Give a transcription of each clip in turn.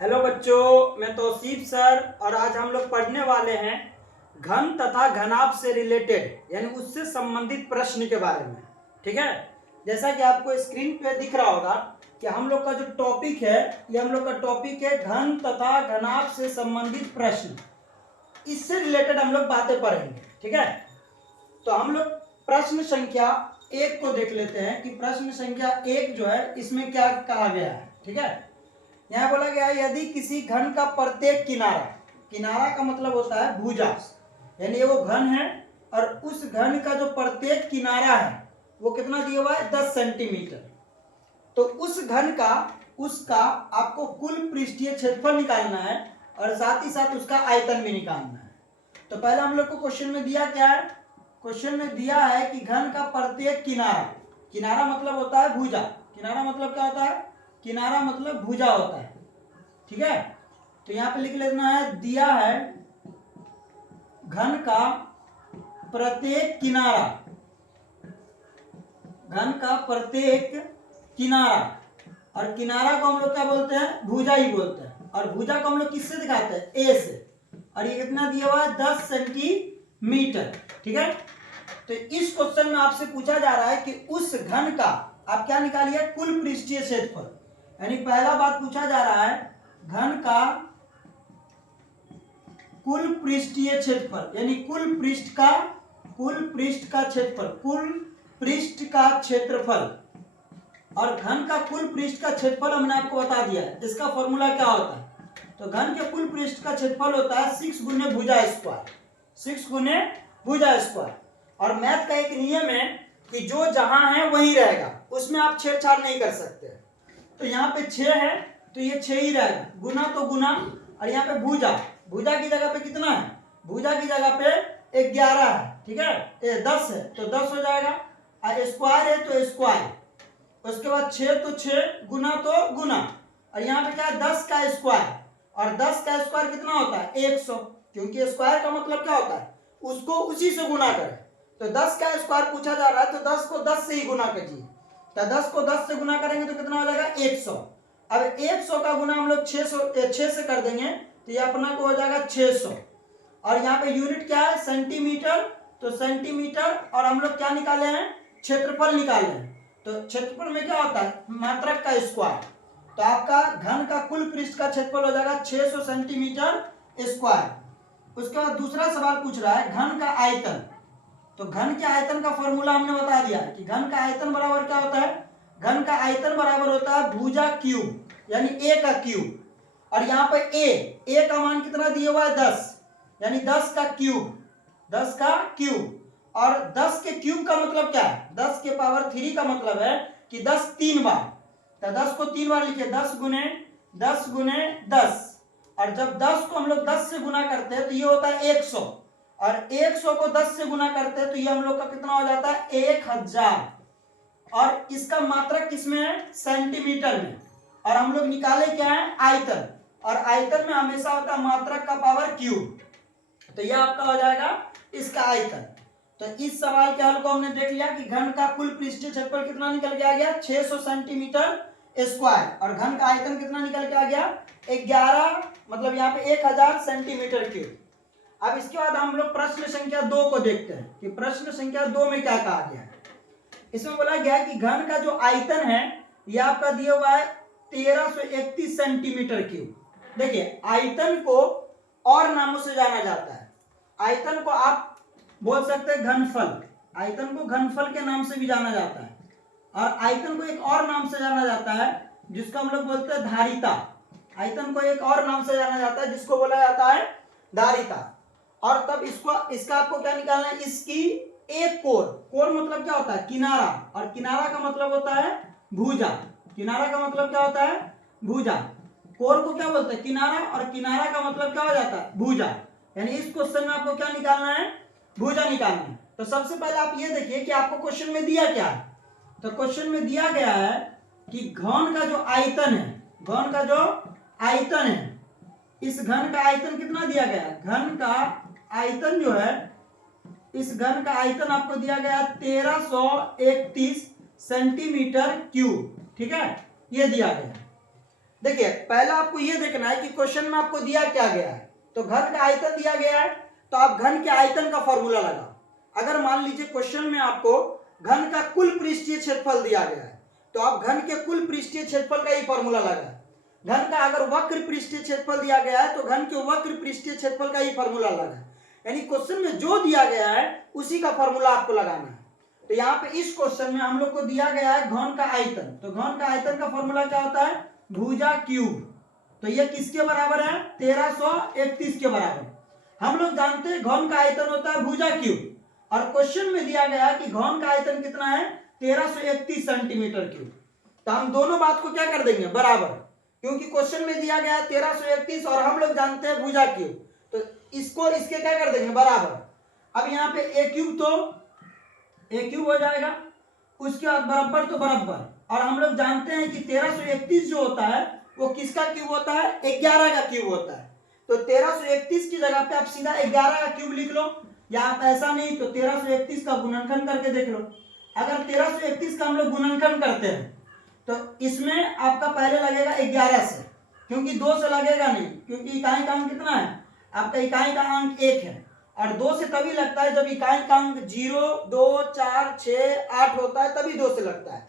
Hello बच्चों, मैं Tausif sir और आज हम लोग पढ़ने वाले हैं घन तथा घनाभ से रिलेटेड यानी उससे संबंधित प्रश्न के बारे में। ठीक है, जैसा कि आपको स्क्रीन पे दिख रहा होगा कि हम लोग का जो टॉपिक है ये हम लोग का टॉपिक है घन तथा घनाभ से संबंधित प्रश्न। इससे रिलेटेड हम लोग बातें पढ़ेंगे। ठीक है, तो हम लोग प्रश्न संख्या 1 को देख लेते हैं कि प्रश्न संख्या 1 जो है इसमें क्या कहा गया है। ठीक है, यहाँ बोला गया है यदि किसी घन का प्रत्येक किनारा, किनारा का मतलब होता है भुजा, यानी ये वो घन है और उस घन का जो प्रत्येक किनारा है वो कितना दिया हुआ है 10 सेंटीमीटर। तो उस घन का उसका आपको कुल पृष्ठीय क्षेत्रफल निकालना है और साथ ही साथ उसका आयतन भी निकालना है। तो पहले हम लोग को क्वेश्चन में दिया क्या है, क्वेश्चन में दिया है कि घन का प्रत्येक किनारा, किनारा मतलब होता है भुजा, किनारा मतलब क्या होता है, किनारा मतलब भुजा होता है। ठीक है, तो यहां पे लिख लेना है दिया है घन का प्रत्येक किनारा, घन का प्रत्येक किनारा, और किनारा को हम लोग क्या बोलते हैं, भुजा ही बोलते हैं। और भुजा को हम लोग किससे दिखाते हैं, ए से, और ये कितना दिया हुआ है 10 सेंटीमीटर। ठीक है, तो इस क्वेश्चन में आपसे पूछा जा रहा है कि उस घन का आप क्या निकालिए, कुल पृष्ठीय क्षेत्रफल। यानी पहला बात पूछा जा रहा है घन का कुल पृष्ठीय क्षेत्रफल, यानी कुल पृष्ठ का क्षेत्रफल, कुल पृष्ठ का क्षेत्रफल। और घन का कुल पृष्ठ का क्षेत्रफल हमने आपको बता दिया है, इसका फॉर्मूला क्या होता है। तो घन के कुल पृष्ठ का क्षेत्रफल होता है 6 गुने भुजा स्क्वायर, 6 गुने भुजा स्क्वायर। और मैथ का एक नियम है कि जो जहां है वहीं रहेगा, उसमें आप छेड़छाड़ नहीं कर सकते। तो यहाँ पे 6 है तो ये 6 ही रहेगा, गुना तो गुना, और यहाँ पे भुजा, भुजा की जगह पे कितना है, भुजा की जगह पे 11 है। ठीक है, ये 10 है तो 10 हो जाएगा, और स्क्वायर है तो स्क्वायर, उसके बाद 6 तो 6, गुना तो गुना, और यहाँ पे क्या है 10 का स्क्वायर, और 10 का स्क्वायर कितना होता है 100, क्योंकि स्क्वायर का मतलब क्या होता है उसको उसी से गुना करें। तो 10 का स्क्वायर पूछा जा रहा है तो 10 को 10 से ही गुना कीजिए, तो 10 को 10 से गुना करेंगे तो कितना हो जाएगा 100। अब 100 का गुना हम लोग 6 से कर देंगे तो ये अपना को हो जाएगा 600, और यहाँ पे यूनिट क्या है सेंटीमीटर, तो सेंटीमीटर, और हम लोग क्या निकाले हैं क्षेत्रफल निकाले हैं। तो क्षेत्रफल में क्या होता है मात्रक का स्क्वायर, तो आपका घन का कुल पृष्ठ का क्षेत्रफल हो जाएगा 600 सेंटीमीटर स्क्वायर। उसके बाद दूसरा सवाल पूछ रहा है घन का आयतन। तो घन के आयतन का फॉर्मूला हमने बता दिया कि घन का आयतन बराबर क्या होता है, घन का आयतन बराबर होता है भुजा क्यूब, यानी ए का क्यूब। और यहाँ पे ए का मान कितना दिया हुआ है 10, यानी 10 का क्यूब, 10 का क्यूब। और 10 के क्यूब का मतलब क्या है, 10 के पावर 3 का मतलब है कि 10 3 बार, तो 10 को 3 बार लिखे 10 गुने 10 गुने 10, और जब 10 को हम लोग 10 से गुना करते हैं तो ये होता है 100, और 100 को 10 से गुना करते हैं तो ये हम लोग का कितना हो जाता है 1000, और इसका मात्रक किसमें है सेंटीमीटर में। और हम लोग निकाले क्या है आयतन, और आयतन में हमेशा होता है मात्रक का पावर क्यूब, तो यह आपका हो जाएगा इसका आयतन। तो इस सवाल के हल को हमने देख लिया कि घन का कुल पृष्ठीय क्षेत्रफल कितना निकल के आ गया 600 सेंटीमीटर स्क्वायर, और घन का आयतन कितना निकल के आ गया 11, मतलब यहाँ पे 1000 सेंटीमीटर क्यूब। अब इसके बाद हम लोग प्रश्न संख्या 2 को देखते हैं कि प्रश्न संख्या 2 में क्या कहा गया है। इसमें बोला गया है कि घन का जो आयतन है यह आपका दिया हुआ है 1331 सेंटीमीटर क्यूब। देखिए आयतन को और नामों से जाना जाता है, आयतन को आप बोल सकते हैं घनफल, आयतन को घनफल के नाम से भी जाना जाता है, और आयतन को एक और नाम से जाना जाता है जिसको हम लोग बोलते हैं धारिता। आयतन को एक और नाम से जाना जाता है जिसको बोला जाता है धारिता। और तब इसका आपको क्या निकालना है, इसकी एक कोर, कोर मतलब क्या होता है किनारा, और किनारा का मतलब होता है भुजा, किनारा का मतलब क्या होता है भुजा, कोर को क्या बोलते हैं किनारा, और किनारा का मतलब क्या हो जाता है भुजा। यानी इस क्वेश्चन में आपको क्या निकालना है भुजा निकालना है। तो सबसे पहले आप ये देखिए कि आपको क्वेश्चन में दिया क्या है। तो क्वेश्चन में दिया गया है कि घन का जो आयतन है, घन का जो आयतन है, इस घन का आयतन कितना दिया गया है, घन का आयतन जो है, इस घन का आयतन आपको दिया गया 1331 सेंटीमीटर क्यूब। ठीक है, ये दिया गया। देखिए पहला आपको ये देखना है कि क्वेश्चन में आपको दिया क्या गया है। तो घन का आयतन दिया गया है, तो आप घन के आयतन का फॉर्मूला लगाओ। अगर मान लीजिए क्वेश्चन में आपको घन का कुल पृष्ठीय क्षेत्रफल दिया गया है, तो आप घन के कुल पृष्ठीय क्षेत्रफल का ही फॉर्मूला लगाए। घन का अगर वक्र पृष्ठीय क्षेत्रफल दिया गया है, तो घन के वक्र पृष्ठीय क्षेत्रफल का ही फॉर्मूला लगाए। यानी क्वेश्चन में जो दिया गया है उसी का फॉर्मूला आपको लगाना है। तो यहाँ पे इस क्वेश्चन में हम लोग को दिया गया है घन का आयतन, तो घन का आयतन का फॉर्मूला क्या होता है, भुजा क्यूब। तो ये किसके बराबर है, 1331 के बराबर। हम लोग जानते हैं घन का आयतन होता है भुजा क्यूब, और क्वेश्चन में दिया गया कि घन का आयतन कितना है, 1331 सेंटीमीटर क्यूब। तो हम दोनों बात को क्या कर देंगे, बराबर, क्योंकि क्वेश्चन में दिया गया है 1331 और हम लोग जानते हैं भुजा क्यूब, तो इसको इसके क्या कर देंगे, बराबर। अब यहाँ पे ए क्यूब, तो ए क्यूब हो जाएगा, उसके बाद बराबर तो बराबर। और हम लोग जानते हैं कि 1331 जो होता है वो किसका क्यूब होता है, 11 का क्यूब होता है। तो 1331 की जगह पे आप सीधा 11 का क्यूब लिख लो, या आप ऐसा नहीं तो 1331 का गुणनखंड करके देख लो। अगर 1331 का हम लोग गुणनखंड करते हैं तो इसमें आपका पहले लगेगा 11 से, क्योंकि 2 से लगेगा नहीं, क्योंकि इकाई का अंक कितना है, आपका इकाई का अंक 1 है, और 2 से तभी लगता है जब इकाई का अंक 0, 2, 4, 6, 8 होता है, तभी 2 से लगता है।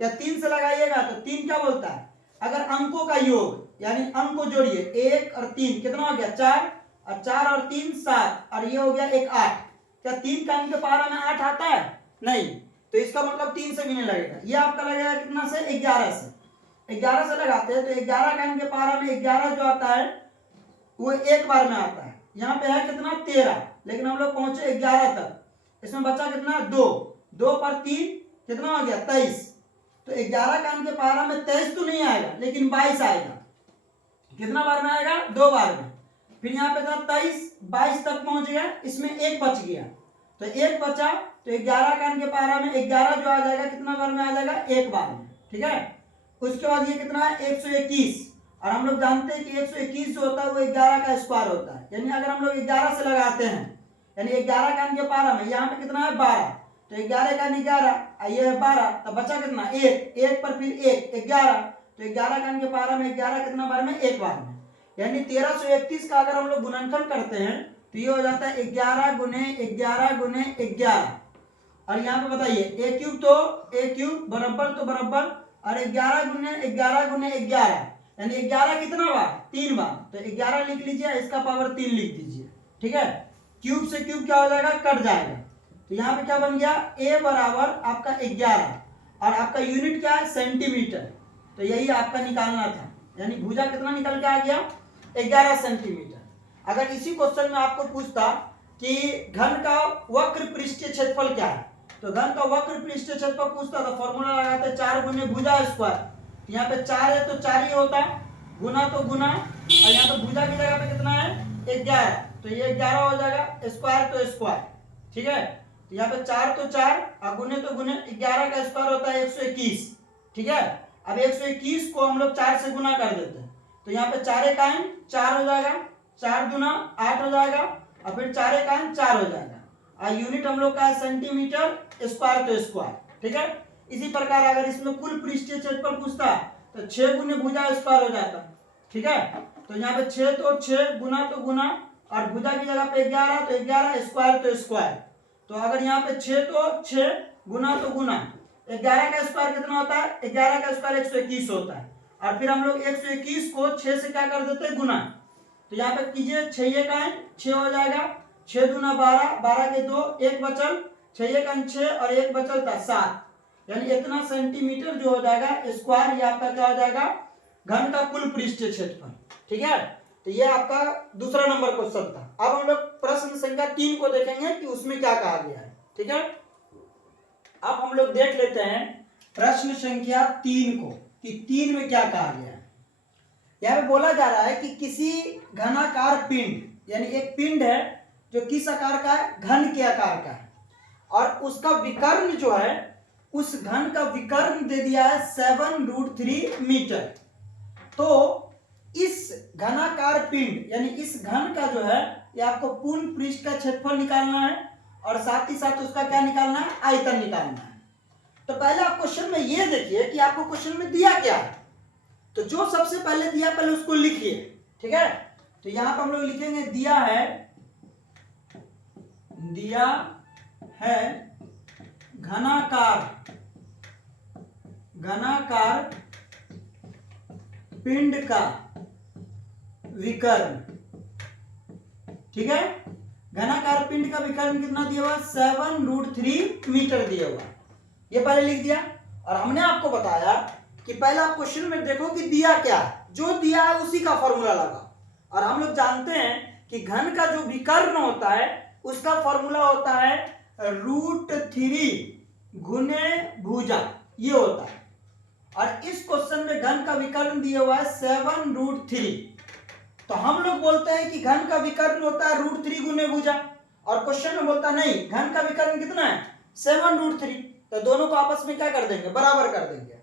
या 3 से लगाइएगा तो 3 क्या बोलता है, अगर अंकों का योग यानी अंक को जोड़िए, 1 और 3 कितना हो गया, 4, और 4 और 3 7, और ये हो गया 1 8। क्या 3 का अंक के पारा में 8 आता है, नहीं, तो इसका मतलब 3 से भी नहीं लगेगा। ये आपका लगेगा कितना से, 11 से। 11 से लगाते हैं तो 11 का अंक के पारा में 11 जो आता है वो एक बार में आता है। यहाँ पे है कितना, 13, लेकिन हम लोग पहुंचे 11 तक। इसमें बचा कितना, 2, 2 पर 3 कितना हो गया, 23। तो 11 का अंक के पारा में 23 तो नहीं आएगा, लेकिन 22 आएगा। कितना बार में आएगा, 2 बार में। फिर यहाँ पे था 23, 22 तक पहुंच गया, इसमें 1 बच गया, तो 1 बचा, तो 11 का अंक के पारा में 11 जो आ जाएगा कितना बार में आ जाएगा, 1 बार में, ठीक है। उसके बाद ये कितना है, 121, और हम लोग जानते हैं कि 121 जो होता है वो 11 का स्क्वायर होता है। यानी अगर हम लोग 11 से लगाते हैं, यानी 11 का अंक के पारा में यहाँ पे कितना है, 12, तो 11 का 11, ये है 12, तो बचा कितना, 1, 1 पर फिर 1, 11, तो 11 का अंक के पारा में 11 कितना बार में, 1 बार में। यानी 1331 का अगर हम लोग गुणनखंड करते हैं तो ये हो जाता है 11 गुने 11 गुने 11। और यहाँ पे बताइए ए क्यूब, तो ए क्यूब बराबर तो बराबर, और 11 गुने 11 गुने 11, यानी 11 कितना बार, 3 बार, तो 11 लिख लीजिए, इसका पावर 3 लिख दीजिए, ठीक है। क्यूब से क्यूब क्या हो जाएगा, कट जाएगा। तो यहाँ पे क्या बन गया, ए बराबर आपका 11, और आपका यूनिट क्या है, सेंटीमीटर। तो यही आपका निकालना था, यानी भुजा कितना निकल के आ गया, 11 सेंटीमीटर। अगर इसी क्वेश्चन में आपको पूछता कि घन का वक्र पृष्ठीय क्षेत्रफल क्या है, तो घन का वक्र पृष्ठीय क्षेत्रफल पूछता तो फॉर्मूला लगाते 4 गुने भुजा स्क्वायर। यहाँ पे 4 है तो 4 ही होता, गुना तो गुना, और यहाँ पे भुजा की जगह पे कितना है, 11, तो ये 11 हो जाएगा, स्क्वायर तो स्क्वायर, ठीक है। तो यहाँ पे 4 तो 4, और गुने तो गुने, 11 का स्क्वायर होता है 121, ठीक है। अब 121 को हम लोग 4 से गुना कर देते हैं, तो यहाँ पे 4 एकाइन 4 हो जाएगा, 4 दूना 8 हो जाएगा, और फिर 4 एकाइन 4 हो जाएगा, और यूनिट हम लोग का है सेंटीमीटर, स्क्वायर तो स्क्वायर, ठीक है। इसी प्रकार अगर इसमें कुल पृष्ठीय क्षेत्रफल पूछता तो 6 गुने भुजा स्क्वायर हो जाता, ठीक है। तो यहाँ पे 6 तो 6, गुना तो गुना, और भुजा की जगह पे 11 तो 11, स्क्वायर तो स्क्वायर। तो अगर यहाँ पे 6 तो 6, गुना तो गुना, 11 का स्क्वायर कितना होता है, 11 का स्क्वायर 121 होता है, और फिर हम लोग 121 को 6 से क्या कर देते हैं, गुना। तो यहाँ पे कीजिए 6 का 6 हो जाएगा, 6 दूना 12, 12 के 2, 1 बचल, 6 का 6 और 1 बचल था 7, यानी इतना सेंटीमीटर जो हो जाएगा स्क्वायर, ये आपका क्या हो जाएगा, घन का कुल पृष्ठीय क्षेत्रफल, ठीक है। तो ये आपका दूसरा नंबर क्वेश्चन था। अब हम लोग प्रश्न संख्या 3 को देखेंगे कि उसमें क्या कहा गया है, ठीक है। अब हम लोग देख लेते हैं प्रश्न संख्या 3 को कि 3 में क्या कहा गया है। यहाँ पे बोला जा रहा है कि किसी घनाकार पिंड, यानी एक पिंड है जो किस आकार का है, घन के आकार का है, और उसका विकर्ण जो है, उस घन का विकर्ण दे दिया है 7√3 मीटर। तो इस घनाकार पिंड यानी इस घन का जो है, ये आपको पूर्ण पृष्ठ का क्षेत्रफल निकालना है, और साथ ही साथ उसका क्या निकालना है, आयतन निकालना है। तो पहले आप क्वेश्चन में ये देखिए कि आपको क्वेश्चन में दिया क्या है। तो जो सबसे पहले दिया पहले उसको लिखिए, ठीक है। तो यहां पर हम लोग लिखेंगे दिया है घनाकार पिंड का विकर्ण, ठीक है। घनाकार पिंड का विकर्ण कितना दिया हुआ? 7√3 मीटर दिया हुआ, ये पहले लिख दिया। और हमने आपको बताया कि पहले आप क्वेश्चन में देखो कि दिया क्या है, जो दिया है उसी का फॉर्मूला लगा। और हम लोग जानते हैं कि घन का जो विकर्ण होता है उसका फॉर्मूला होता है √3 गुने भुजा, ये होता है। और इस क्वेश्चन में घन का विकर्ण दिया हुआ है 7√3, तो हम लोग बोलते हैं कि घन का विकर्ण होता है √3 गुने भुजा, और क्वेश्चन में बोलता नहीं घन का विकर्ण कितना है? 7√3। तो दोनों को आपस में क्या कर देंगे? बराबर कर देंगे।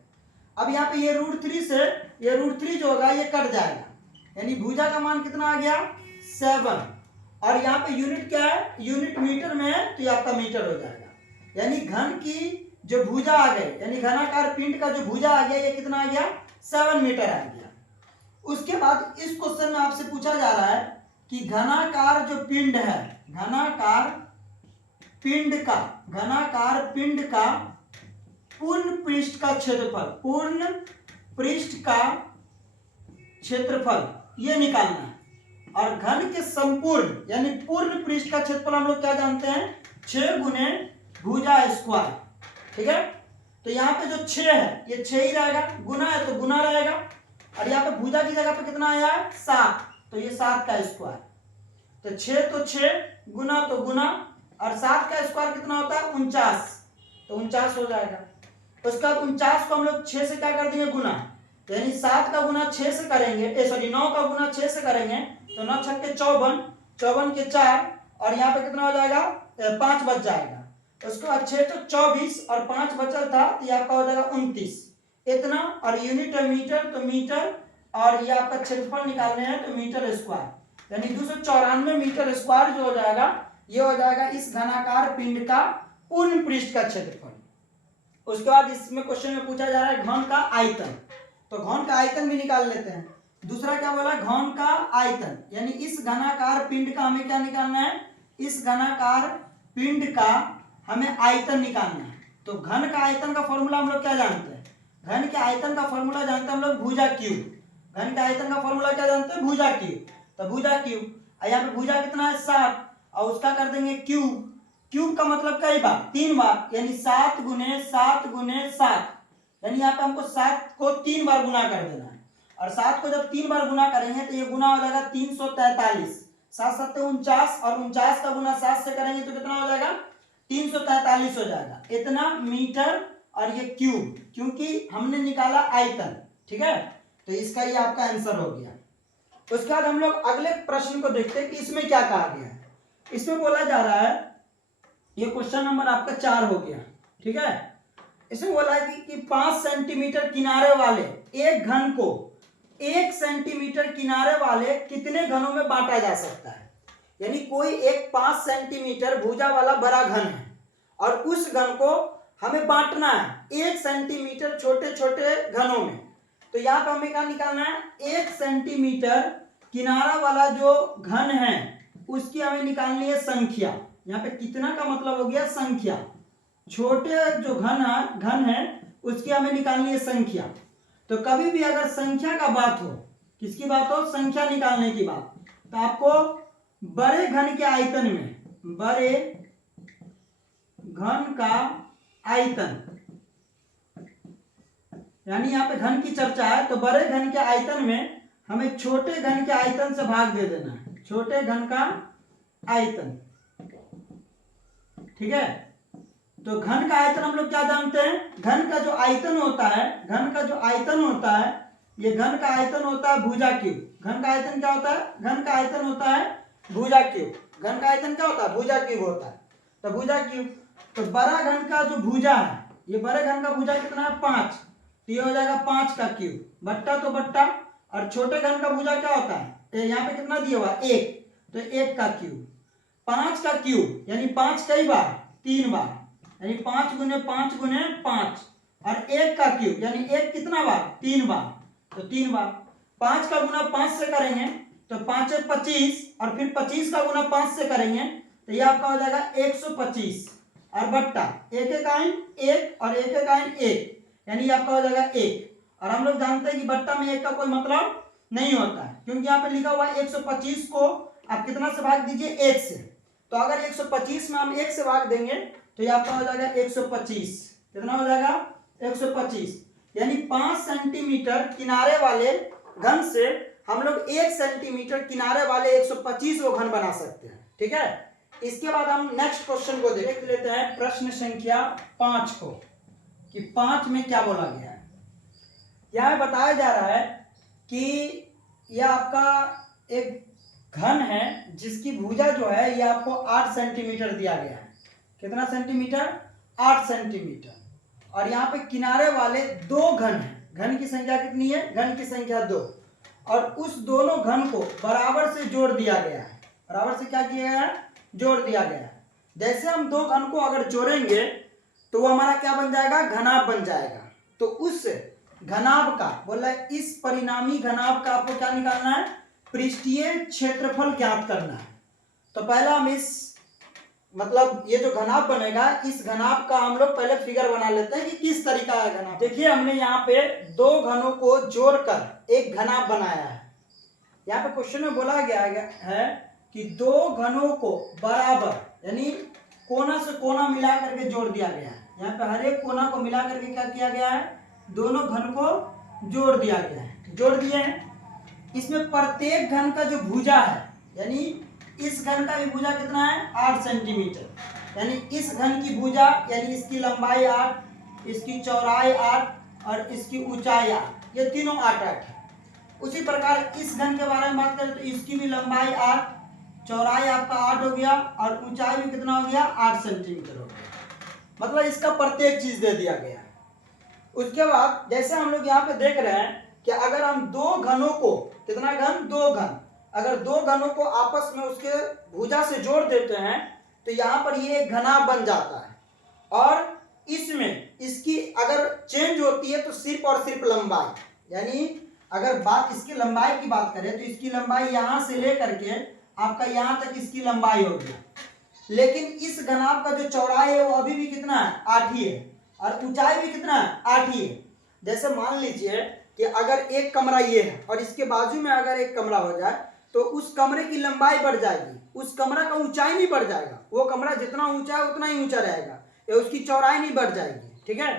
अब यहाँ पे ये √3 से ये √3 जो होगा ये कट जाएगा, यानी भुजा का मान कितना आ गया? 7। और यहाँ पे यूनिट क्या है? यूनिट मीटर में है, तो ये आपका मीटर हो जाएगा। यानी घन की जो भुजा आ गई, यानी घनाकार पिंड का जो भुजा आ गया, ये कितना आ गया? 7 मीटर आ गया। उसके बाद इस क्वेश्चन में आपसे पूछा जा रहा है कि घनाकार जो पिंड है, घनाकार पिंड का पूर्ण पृष्ठ का क्षेत्रफल ये निकालना है। और घन के संपूर्ण यानी पूर्ण पृष्ठ का क्षेत्रफल हम लोग क्या जानते हैं? 6 गुने भुजा स्क्वायर, ठीक है। तो यहाँ पे जो 6 है ये 6 ही रहेगा, गुना है तो गुना रहेगा। और यहाँ पे भुजा की जगह पे कितना आया है? 7, तो ये 7 का स्क्वायर। तो 6 तो 6, गुना तो गुना, और 7 का स्क्वायर कितना होता है? 49, तो 49 हो जाएगा। उसके बाद 49 को हम लोग 6 से क्या कर देंगे? गुना, यानी 7 का गुना 6 से करेंगे, 9 का गुना 6 से करेंगे तो 9 छक्के 54, 54 के 4, और यहाँ पे कितना हो जाएगा? 5 बच जाएगा। उसके बाद 6 तो 24 और 5 बचल था, तो ये आपका हो जाएगा 29 इतना। और यूनिट है मीटर, तो मीटर, और ये आपका क्षेत्रफल निकालने हैं तो मीटर स्क्वायर, यानी 294 मीटर स्क्वायर जो हो जाएगा, ये हो जाएगा इस घनाकार पिंड का पूर्ण पृष्ठ का क्षेत्रफल। उसके बाद इसमें क्वेश्चन में पूछा जा रहा है घन का आयतन, तो घन का आयतन भी निकाल लेते हैं। दूसरा क्या बोला? घन का आयतन, यानी इस घनाकार पिंड का हमें क्या निकालना है? इस घनाकार पिंड का हमें आयतन निकालना है। तो घन का आयतन का फॉर्मूला हम लोग क्या जानते हैं? घन के आयतन का फॉर्मूला जानते हैं हम लोग भुजा क्यूब। घन के आयतन का फॉर्मूला क्या जानते हैं? भुजा क्यूब। तो भुजा क्यूब, यहाँ पे भुजा कितना है? 7, और उसका कर देंगे क्यूब। क्यूब का मतलब कई बार? 3 बार, यानी 7 गुने 7 गुने 7, यानी यहाँ पे हमको 7 को 3 बार गुना कर देना है। और 7 को जब 3 बार गुना करेंगे तो ये गुना हो जाएगा 343, 7 7 49, और 49 का गुना 7 से करेंगे तो कितना हो जाएगा? 343 हो जाएगा, इतना मीटर। और ये क्यूब, क्योंकि हमने निकाला आयतन, ठीक है। तो इसका ये आपका आंसर हो गया। उसके बाद हम लोग अगले प्रश्न को देखते हैं कि इसमें क्या कहा गया है। इसमें बोला जा रहा है, ये क्वेश्चन नंबर आपका 4 हो गया, ठीक है। इसमें बोला है कि 5 सेंटीमीटर किनारे वाले एक घन को 1 सेंटीमीटर किनारे वाले कितने घनों में बांटा जा सकता है। यानी कोई एक 5 सेंटीमीटर भुजा वाला बड़ा घन है, और उस घन को हमें बांटना है 1 सेंटीमीटर छोटे छोटे घनों में। तो यहाँ पर हमें क्या निकालना है? 1 सेंटीमीटर किनारा वाला जो घन है उसकी हमें निकालनी है संख्या। यहाँ पे कितना का मतलब हो गया? संख्या। छोटे जो घन है उसकी हमें निकालनी है संख्या। तो कभी भी अगर संख्या का बात हो, किसकी बात हो? संख्या निकालने की बात, तो आपको बड़े घन के आयतन में, बड़े घन का आयतन, यानी यहाँ पे घन की चर्चा है, तो बड़े घन के आयतन में हमें छोटे घन के आयतन से भाग दे देना है, छोटे घन का आयतन, ठीक है। तो घन का आयतन हम लोग क्या जानते हैं? घन का जो आयतन होता है, घन का जो आयतन होता है, ये घन का आयतन होता है भुजा क्यूब। घन का आयतन क्या होता है? घन का आयतन होता है भुजा क्यूब। घन का आयतन क्या होता है? भुजा क्यूब होता है। तो भुजा क्यूब, तो बड़ा घन का जो भुजा है, ये बड़े घन का भुजा कितना है? 5, तो ये हो जाएगा 5 का क्यूब, बट्टा तो बट्टा। और छोटे घन का भुजा क्या होता है? यहाँ पे कितना दिया हुआ? 1, तो 1 का क्यूब। 5 का क्यूब यानी 5 कई बार? 3 बार, यानी 5 गुने 5 गुने 5। और 1 का क्यूब यानी 1 कितना बार? 3 बार, तो 3 बार। 5 का गुना 5 से करेंगे तो 5 है 25, और फिर 25 का गुना 5 से करेंगे तो ये आपका हो जाएगा 125, और बट्टा एक एक आइन 1 और एक एक आइन 1, यानी ये आपका हो जाएगा 1। और हम लोग जानते हैं कि बट्टा में 1 का कोई मतलब नहीं होता है, क्योंकि यहाँ पे लिखा हुआ है 125 को आप कितना से भाग दीजिए, 1 से। तो अगर 125 में हम 1 से भाग देंगे तो ये आपका हो जाएगा 125। कितना हो जाएगा, 125। यानी 5 सेंटीमीटर किनारे वाले घन से हम लोग 1 सेंटीमीटर किनारे वाले 125 को घन बना सकते हैं। ठीक है, इसके बाद हम नेक्स्ट क्वेश्चन को देख लेते हैं, प्रश्न संख्या 5 को, कि 5 में क्या बोला गया है। यह बताया जा रहा है कि यह आपका एक घन है जिसकी भुजा जो है ये आपको 8 सेंटीमीटर दिया गया है। कितना सेंटीमीटर, 8 सेंटीमीटर। और यहाँ पे किनारे वाले 2 घन हैं। घन की संख्या कितनी है, घन की संख्या 2, और उस दोनों घन को बराबर से जोड़ दिया गया है। बराबर से क्या किया गया है, जोड़ दिया गया है। जैसे हम 2 घन को अगर जोड़ेंगे तो वो हमारा क्या बन जाएगा, घनाभ बन जाएगा। तो उस घनाभ का बोला है, इस परिणामी घनाभ का आपको क्या निकालना है, पृष्ठीय क्षेत्रफल ज्ञात करना है। तो पहला हम इस मतलब ये जो घनाभ बनेगा, इस घनाभ का हम लोग पहले फिगर बना लेते हैं कि किस तरीका है घनाभ। देखिए हमने यहाँ पे 2 घनों को जोड़कर एक घनाभ बनाया है। यहाँ पे क्वेश्चन में बोला गया है कि 2 घनों को बराबर यानी कोना से कोना मिला करके जोड़ दिया गया है। यहाँ पे हर एक कोना को मिला करके क्या किया गया है, दोनों घन को जोड़ दिया गया है। जोड़ दिए हैं। इसमें प्रत्येक घन का जो भुजा है, यानी इस घन का भी भुजा कितना है, 8 सेंटीमीटर। यानी इस घन की भुजा यानी इसकी लंबाई 8, इसकी चौड़ाई 8 और इसकी ऊंचाई 8, ये तीनों 8 है। उसी प्रकार इस घन के बारे में बात करें तो इसकी भी लंबाई 8, चौड़ाई आपका 8 हो गया, और ऊंचाई भी कितना हो गया, 8 सेंटीमीटर हो गया। मतलब इसका प्रत्येक चीज दे दिया गया है। उसके बाद जैसे हम लोग यहाँ पे देख रहे हैं कि अगर हम 2 घनों को, कितना घन, 2 घन, अगर 2 घनों को आपस में उसके भुजा से जोड़ देते हैं तो यहाँ पर ये एक घनाभ बन जाता है। और इसमें इसकी अगर चेंज होती है तो सिर्फ और सिर्फ लंबाई, यानी अगर बात इसकी लंबाई की बात करें तो इसकी लंबाई यहाँ से लेकर के आपका यहाँ तक इसकी लंबाई होगी। लेकिन इस घनाभ का जो चौड़ाई है वो अभी भी कितना है, 8 ही है, और ऊंचाई भी कितना है, 8 ही है। जैसे मान लीजिए कि अगर एक कमरा ये है और इसके बाजू में अगर एक कमरा हो जाए तो उस कमरे की लंबाई बढ़ जाएगी, उस कमरा का ऊंचाई नहीं बढ़ जाएगा। वो कमरा जितना ऊंचा है उतना ही ऊंचा रहेगा, या उसकी चौड़ाई नहीं बढ़ जाएगी। ठीक है,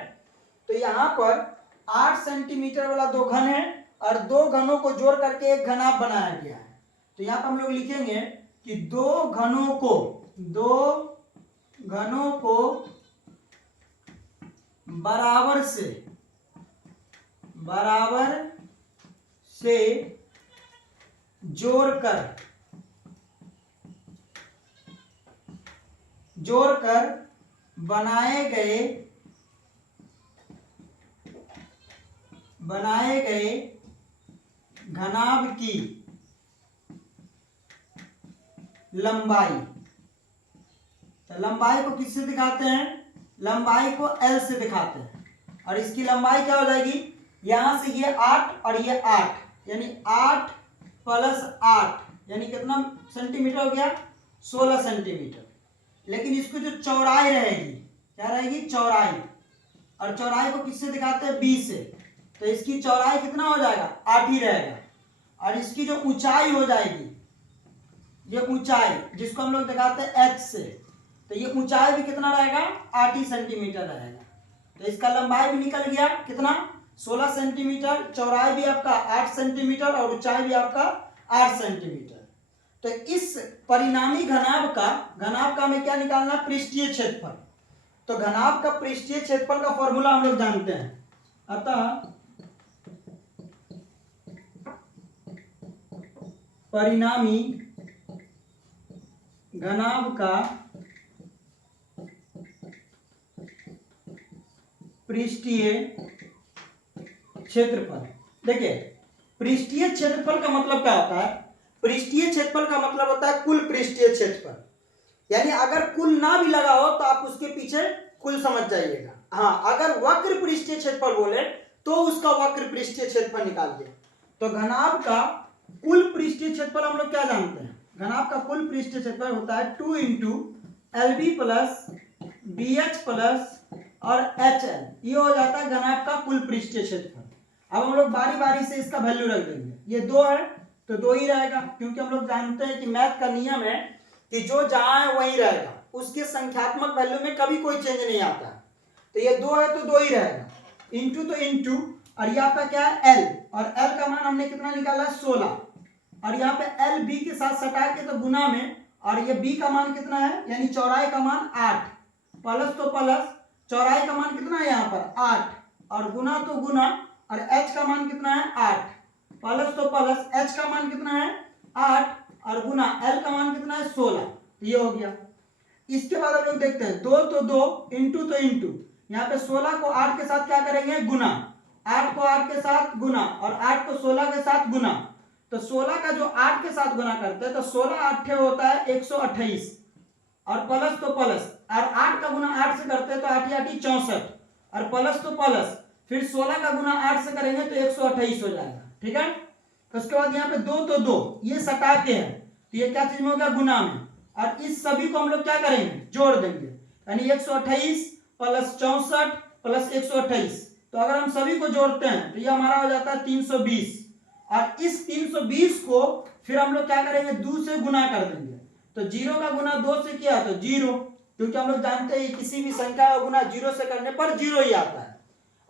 तो यहाँ पर 8 सेंटीमीटर वाला 2 घन है और 2 घनों को जोड़ करके एक घनाभ बनाया गया है। तो यहाँ पर हम लोग लिखेंगे कि 2 घनों को बराबर से जोड़कर बनाए गए घनाभ की लंबाई, तो लंबाई को किससे दिखाते हैं, लंबाई को L से दिखाते हैं। और इसकी लंबाई क्या हो जाएगी, यहां से ये 8 और ये 8, यानी 8 + 8 यानी कितना सेंटीमीटर हो गया, 16 सेंटीमीटर। लेकिन इसको जो चौड़ाई रहेगी, क्या रहेगी, चौड़ाई, और चौड़ाई को किससे दिखाते हैं, B से, तो इसकी चौड़ाई कितना हो जाएगा, 8 ही रहेगा। और इसकी जो ऊंचाई हो जाएगी, ये ऊंचाई जिसको हम लोग दिखाते हैं H से, तो ये ऊंचाई भी कितना रहेगा, 8 ही सेंटीमीटर रहेगा। तो इसका लंबाई भी निकल गया कितना, 16 सेंटीमीटर, चौड़ाई भी आपका 8 सेंटीमीटर और ऊंचाई भी आपका 8 सेंटीमीटर। तो इस परिणामी घनाभ का हमें क्या निकालना, पृष्ठीय क्षेत्रफल। तो घनाभ का पृष्ठीय क्षेत्रफल का फॉर्मूला हम लोग जानते हैं। अतः परिणामी घनाभ का पृष्ठीय क्षेत्रफल। देखिए पृष्ठीय क्षेत्रफल का मतलब क्या होता है, पृष्ठीय क्षेत्रफल का मतलब होता है कुल पृष्ठीय क्षेत्रफल। यानी अगर कुल ना भी लगा हो तो आप उसके पीछे कुल समझ जाइएगा। हाँ, अगर वक्र पृष्ठीय क्षेत्रफल बोले तो उसका वक्र पृष्ठीय क्षेत्रफल निकालिए। तो घनाभ का कुल पृष्ठीय क्षेत्रफल हम लोग क्या जानते हैं, घनाभ का कुल पृष्ठीय क्षेत्रफल होता है 2 into LB plus BH plus और HL, ये हो जाता है घनाभ का कुल पृष्ठीय क्षेत्रफल। अब हम लोग बारी बारी से इसका वैल्यू रख देंगे, ये 2 है तो 2 ही रहेगा, क्योंकि हम लोग जानते हैं कि मैथ का नियम है कि जो जहां है वही रहेगा, उसके संख्यात्मक वैल्यू में कभी कोई चेंज नहीं आता। तो ये 2 है तो 2 ही रहेगा, इंटू तो इंटू, और ये आपका क्या है L, और L का मान हमने कितना निकाला 16, और यहाँ पे L B के साथ सटा के तो गुना में, और ये B का मान कितना है यानी चौड़ाई का मान 8, प्लस तो प्लस, चौड़ाई का मान कितना है यहाँ पर 8, और गुना तो गुना, और H का मान कितना है 8, प्लस तो प्लस, H का मान कितना है 8, और गुना L का मान कितना है 16, ये हो गया। इसके बाद हम लोग देखते हैं 2 तो 2, इंटू तो इंटू, यहाँ पे 16 को 8 के साथ क्या करेंगे गुना, 8 को 8 के साथ गुना, और 8 को 16 के साथ गुना, तो 16 का जो 8 के साथ गुना करते हैं तो 16 8 होता है 128, और प्लस तो प्लस, और 8 का गुना 8 से करते हैं तो 8 8 64, और प्लस तो प्लस, फिर 16 का गुना 8 से करेंगे तो 128 हो जाएगा, ठीक है। तो उसके बाद यहाँ पे 2 तो 2, ये सटा के है तो ये क्या चीज में हो गया गुना में, और इस सभी को हम लोग क्या करेंगे जोड़ देंगे, यानी 128 प्लस 64 प्लस 128, तो अगर हम सभी को जोड़ते हैं तो ये हमारा हो जाता है 320, और इस 320 को फिर हम लोग क्या करेंगे 2 से गुना कर देंगे, तो 0 का गुना 2 से किया तो 0, क्योंकि हम लोग जानते हैं किसी भी संख्या का गुना 0 से करने पर 0 ही आता है।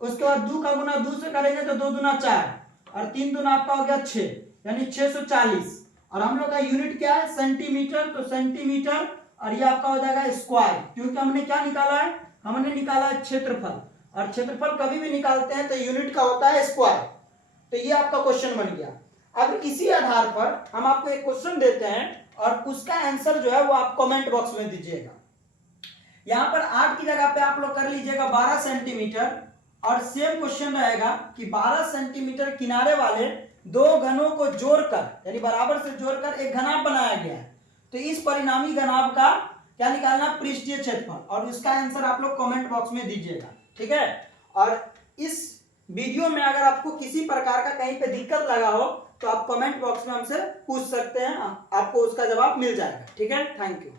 उसके बाद 2 का गुना 2 से करेंगे तो 2 दूना 4, और 3 दूना आपका हो गया 6, यानी 640, और हम लोग का यूनिट क्या है सेंटीमीटर, तो सेंटीमीटर, और ये आपका हो जाएगा स्क्वायर, क्योंकि हमने क्या निकाला है, हमने निकाला है क्षेत्रफल, और क्षेत्रफल कभी भी निकालते हैं तो यूनिट का होता है स्क्वायर। तो ये आपका क्वेश्चन बन गया। अब इसी आधार पर हम आपको एक क्वेश्चन देते हैं और उसका आंसर जो है वो आप कमेंट बॉक्स में दीजिएगा। यहाँ पर 8 की जगह पे आप लोग कर लीजिएगा 12 सेंटीमीटर, और सेम क्वेश्चन रहेगा कि 12 सेंटीमीटर किनारे वाले दो घनों को जोड़कर यानी बराबर से जोड़कर एक घनाभ बनाया गया है, तो इस परिणामी घनाभ का क्या निकालना पृष्ठीय क्षेत्रफल, और उसका आंसर आप लोग कमेंट बॉक्स में दीजिएगा, ठीक है। और इस वीडियो में अगर आपको किसी प्रकार का कहीं पे दिक्कत लगा हो तो आप कमेंट बॉक्स में हमसे पूछ सकते हैं, आपको उसका जवाब मिल जाएगा, ठीक है। Thank you.